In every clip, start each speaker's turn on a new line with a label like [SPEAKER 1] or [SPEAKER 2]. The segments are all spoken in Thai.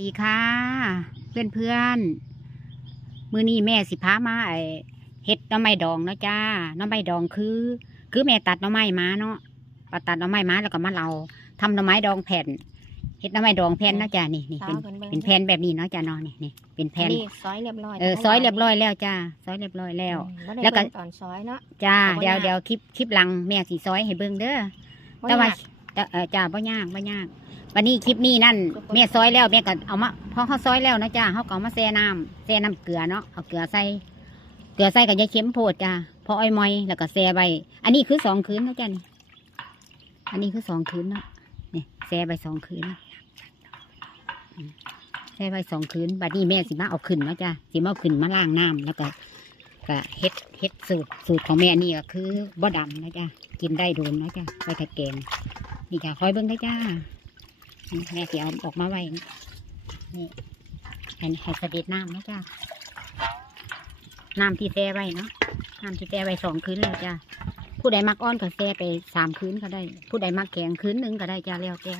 [SPEAKER 1] ดีค่ะ เพื่อนเพื่อนๆมือนี้แม่สิพามาไอเฮ็ดหน้ำไม้ดองเนาะจ้าหน้ำไม้ดองคือ คือแม่ตัดหน้ำไม้มาเนาะปาตัดหน้ำไม้มาแล้วก็มาเราทำหน้ำไม้ดองแผ่นเฮ็ดหน้ำไม้ดองแผ่นเนาะจ้านี่นี่เป็น
[SPEAKER 2] สาวเพิ่นเบิ่ง
[SPEAKER 1] เป็นแผ่นแบบนี้เนาะจ้าเนาะนี่นี่เป็นแผ่น
[SPEAKER 2] นี่ซอยเรียบร้อย
[SPEAKER 1] เออซอยเรียบร้อยแล้วจ้าซอยเรียบร้อยแล้ว
[SPEAKER 2] อืม
[SPEAKER 1] แล้
[SPEAKER 2] แล้วว
[SPEAKER 1] ก็
[SPEAKER 2] ก็ตอนซอยเนาะ
[SPEAKER 1] จ้า
[SPEAKER 2] เอาบ่
[SPEAKER 1] เดี๋ยวยา
[SPEAKER 2] ก
[SPEAKER 1] เดี๋ยวคลิปคลิปหลังแม่สีซอยให้เบิ่งเด้อ
[SPEAKER 2] บ่
[SPEAKER 1] แต่ว่ายา
[SPEAKER 2] ก
[SPEAKER 1] แต่เออจ้าบ่ยากบ่ยาก วันนี้คลิปนี้นั่นแม่ซอยแล้วแม่ก็เอามาพอเขาซอยแล้วนะจ้าเขาก็เอามาแช่น้ำแช่น้ำเกลือเนาะเอาเกลือใส่เกลือใส่กับยาเค็มโพดจ้าพออ้อยมอยแล้วก็แช่ใบอันนี้คือสองคืนนะจ้านี่อันนี้คือสองคืนเนาะนี่แช่ใบสองคืนแช่ใบสองคืนบัดนี้แม่สิมาเอาขึ้นนะจ้าสิมาเอาขึ้นมาล้างน้ำแล้วก็ก็เฮ็ดเฮ็ดสูตรสูตรของแม่นี่ก็คือบ่ดำนะจ้ากินได้โดนนะจ้าไปถัดแกงนี่จ้ะคอยเบิ้งได้จ้า แม่สิเอาออกมาไว้ นี่ให้ให้เสด็จน้ำนะจ้าน้ำที่แช่ไว้เนาะ น้ำที่แช่ไว้สองคืนแล้วจ้าผู้ใดมักอ้อนก็แช่ไปสามคืนก็ได้ ผู้ใดมักแข็งคืนหนึ่งก็ได้จ้าแล้วแต่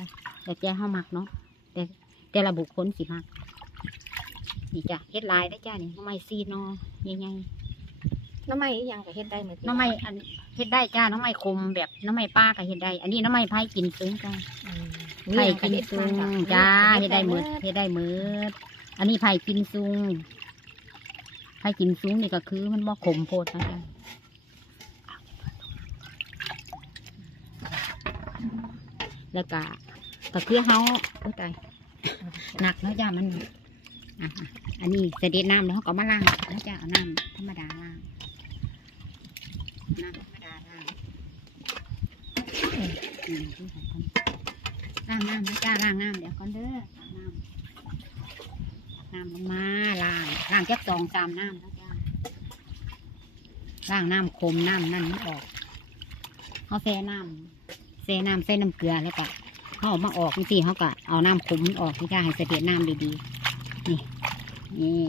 [SPEAKER 1] แต่แจ้เฮามักเนาะ แต่แต่ละบุคคลสิมัก นี่จ้ะเฮ็ดลายได้จ้านี่น้องไม้ซีนอใหญ่ๆ
[SPEAKER 2] น้ำไม้อีหยังก็เฮ็ดได้เหมือน
[SPEAKER 1] น้องไม้อันเฮ็ดได้จ้าน้องไม้คมแบบน้องไม้ป้าก็เฮ็ดได้ อันนี้น้องไม้ไผ่กินซึ้งจ้า
[SPEAKER 2] อืม
[SPEAKER 1] ไผ่กิน
[SPEAKER 2] เฮ็ด
[SPEAKER 1] ซุ
[SPEAKER 2] ได้
[SPEAKER 1] ง
[SPEAKER 2] จ้ะ
[SPEAKER 1] จ้าเฮ็ดได้หมืดเฮ็ดได้หมืดอันนี้ไผ่กินซุงไผ่กินซุงนี่ก็คือมันบ่ขมโพดนะจ้าแล้วก็ก็คือเฮาโอ้ยตายหนักเนาะจ้ามันอะอะอันนี้เสด็จน้ำแล้วเขาก็มาล้างนะจ้าเอาน้ำธรรมดาล้างน้ำธรรมดาล้าง ล้างน้ำนะจ้าล้างน้ำเดี๋ยวก่อนเด้อล้างน้ำน้ำลงมาล้างล้างจักสองสามน้ำนะจ้าล้างน้ำคมน้ำนั่นมันออกเขาแช่น้ำแช่น้ำใส่น้ำเกลือแล้วก็เขาเอามาออกจริงๆเขาก็เอาน้ำคมมันออกนะจ้าให้เสด็จน้ำดีๆนี่นี่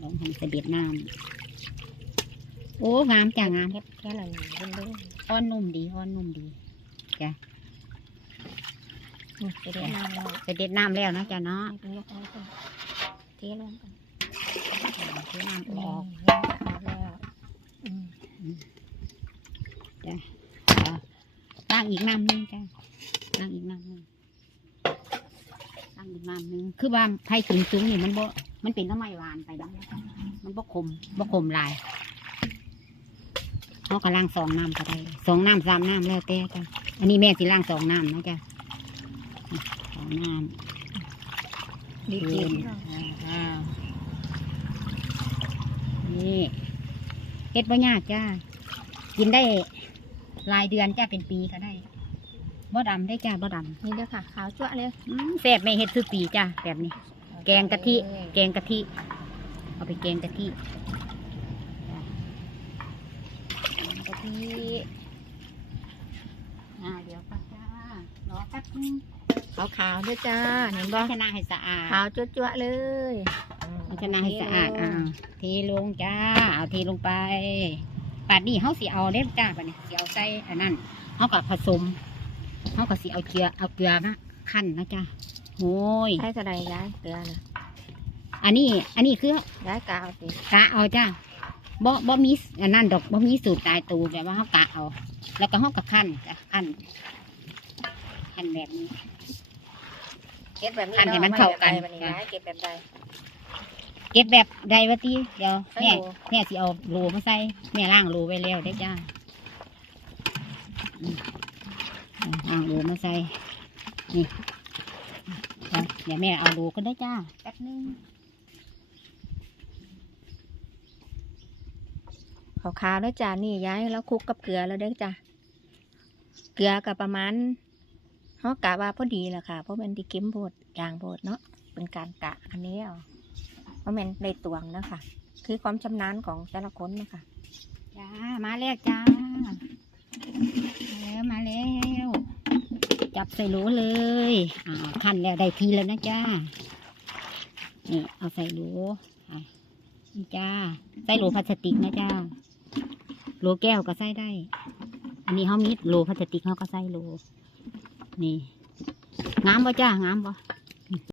[SPEAKER 1] ลองให้เสด็จน้ำโอ้งามจ้างาม
[SPEAKER 2] เฮ็ดแค่นั้นเบิ่งเบิ่
[SPEAKER 1] อ้อนนุ่มดีอ้อนนุ่มดี
[SPEAKER 2] นี่จะ ได้น้ำแล้ว
[SPEAKER 1] เสด็จน้ำแล้วนะจ้าเนาะ
[SPEAKER 2] ให้เป็นยกเอาก่อนเทลงก่อน
[SPEAKER 1] เทน้ำอ
[SPEAKER 2] อ
[SPEAKER 1] อ
[SPEAKER 2] อกกแล้วอืม
[SPEAKER 1] ล้างอีกน้ำหนึงจ้ะล้างอีกน้ำหนึงล้างอีกน้ำหนึงคือว่าไผ่กินสูงนี่มันบ่มันเป็นน้ำไม้หวานไปบ้างมันบ่ขมบ่ขมหลายเขาก็ล้างสองน้ำก็ได้สองน้ำสามน้ำแล้วแต่จ้ะอันนี้แม่สิล้างสองน้ำนะจ้ะสอ งน้ำ
[SPEAKER 2] ดีกิน
[SPEAKER 1] อ่านี่เฮ็ดบ่ยากจ้า กินได้รายเดือนจ้าเป็นปีก็ได้บ่ดำได้จ้าบ่ด
[SPEAKER 2] นี่เด้อค่ะ ขาวจั่วเลยำ
[SPEAKER 1] อืมแซ่บไม่เฮ็ดคือปีจ้าแบบนี้ แกงกะทิ แกงกะทิ เอาไปแกงกะทิจ้ะแกงกะทิอ่าเดี๋ยวก่อนจ้ารอแป๊บนึง
[SPEAKER 2] ขาวขาวๆด้วยจ้าเห็นบ่
[SPEAKER 1] ภาชนะให้สะอาด
[SPEAKER 2] ขาวจั่วจั่วๆเลยอืม
[SPEAKER 1] ภาชนะให้สะอาดอ่าเทลงจ้า เอาเทลงไปป่านนี้เขาสิเอาเด้จ้าป่านนี้สิเอาใส่อันนั้นเขากับผสมเขาก็สิเอาเกลือเอาเกลือมาขั้นนะจ้าโอ้ย
[SPEAKER 2] ใช้กระไดย้ายเกลือนะ
[SPEAKER 1] อันนี้ อันนี้คือ
[SPEAKER 2] ย้ายกาวสิ
[SPEAKER 1] กะเอาจ้าบ่บ่มีอันนั้นดอกบ่มีสูตรตายตัวแบบว่าเขากะเอา แล้วก็เขาก็ขั้นจ้ะขั้น ขั้นแบบนี้
[SPEAKER 2] เก็บแบบนี้
[SPEAKER 1] อันให้มันเข้ากัน
[SPEAKER 2] แบบนี้ย้ายเก็บแบบใด
[SPEAKER 1] เก็บแบบใดวะตีเดี๋ยว
[SPEAKER 2] ใส่
[SPEAKER 1] แม่
[SPEAKER 2] โหล
[SPEAKER 1] แม่สิเอาโหลมาใส่แม่ล่างโหลไว้แล้วได้อจ้าอืมล่างโหลมาใส่นี่เดี๋ยวเดี๋ยวแม่เอาโหลก็ได้จ้าแป๊บนึง
[SPEAKER 2] ขาวขาวๆแล้วจ้านี่ย้ายแล้วคลุกกับเกลือแล้วเด้อจ้าเกลือกับประมาณ เขากะว่าพอดีแหละค่ะ เพราะมันดีก็มโพดยางโพดเนาะเป็นการกะอันนี้เอาเพราะมันได้ตวงนะคะคือความชำนาญของแต่ละคนนะคะ
[SPEAKER 1] จ้ามาแล้วจ้ามาแล้วมาแล้วจับใส่โหลเลยอ่าขั้นแล้วได้ทีแล้วนะจ้านี่เอาใส่โหลนี่จ้าใส่โหลพลาสติกนะจ้าโหลแก้วก็ใส่ได้ อันนี้เขามีโหลพลาสติกเขาก็ใส่โหล นี่งามบ่จ้างามบ่